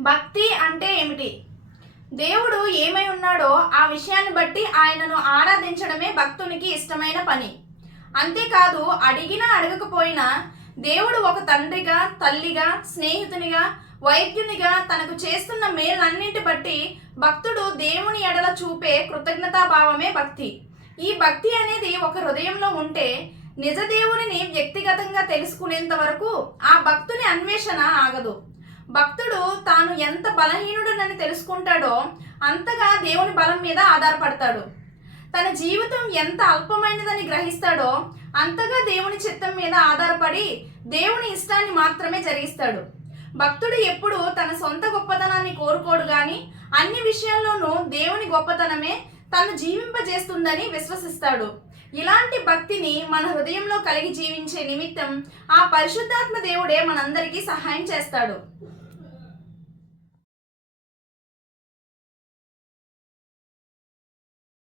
భక్తి అంటే ఏమిటి? దేవుడు ఏమై ఉన్నాడో ఆ విషయాన్ని బట్టి ఆయనను ఆరాధించడమే భక్తునికి ఇష్టమైన పని. అంతేకాదు, అడిగినా అడగకపోయినా దేవుడు ఒక తండ్రిగా, తల్లిగా, స్నేహితునిగా, వైద్యునిగా తనకు చేస్తున్న మేలన్నింటి బట్టి భక్తుడు దేవుని ఎడల చూపే కృతజ్ఞతాభావమే భక్తి. ఈ భక్తి అనేది ఒక హృదయంలో ఉంటే నిజ దేవునిని వ్యక్తిగతంగా తెలుసుకునేంత వరకు ఆ భక్తుని అన్వేషణ ఆగదు. భక్తుడు తాను ఎంత బలహీనుడనని తెలుసుకుంటాడో అంతగా దేవుని బలం మీద ఆధారపడతాడు. తన జీవితం ఎంత అల్పమైనదని గ్రహిస్తాడో అంతగా దేవుని చిత్తం మీద ఆధారపడి దేవుని ఇష్టాన్ని మాత్రమే జరిగిస్తాడు. భక్తుడు ఎప్పుడు తన సొంత గొప్పతనాన్ని కోరుకోడు గాని అన్ని విషయాల్లోనూ దేవుని గొప్పతనమే తను జీవింపజేస్తుందని విశ్వసిస్తాడు. ఇలాంటి భక్తిని మన హృదయంలో కలిగి జీవించే నిమిత్తం ఆ పరిశుద్ధాత్మ దేవుడే మనందరికీ సహాయం చేస్తాడు.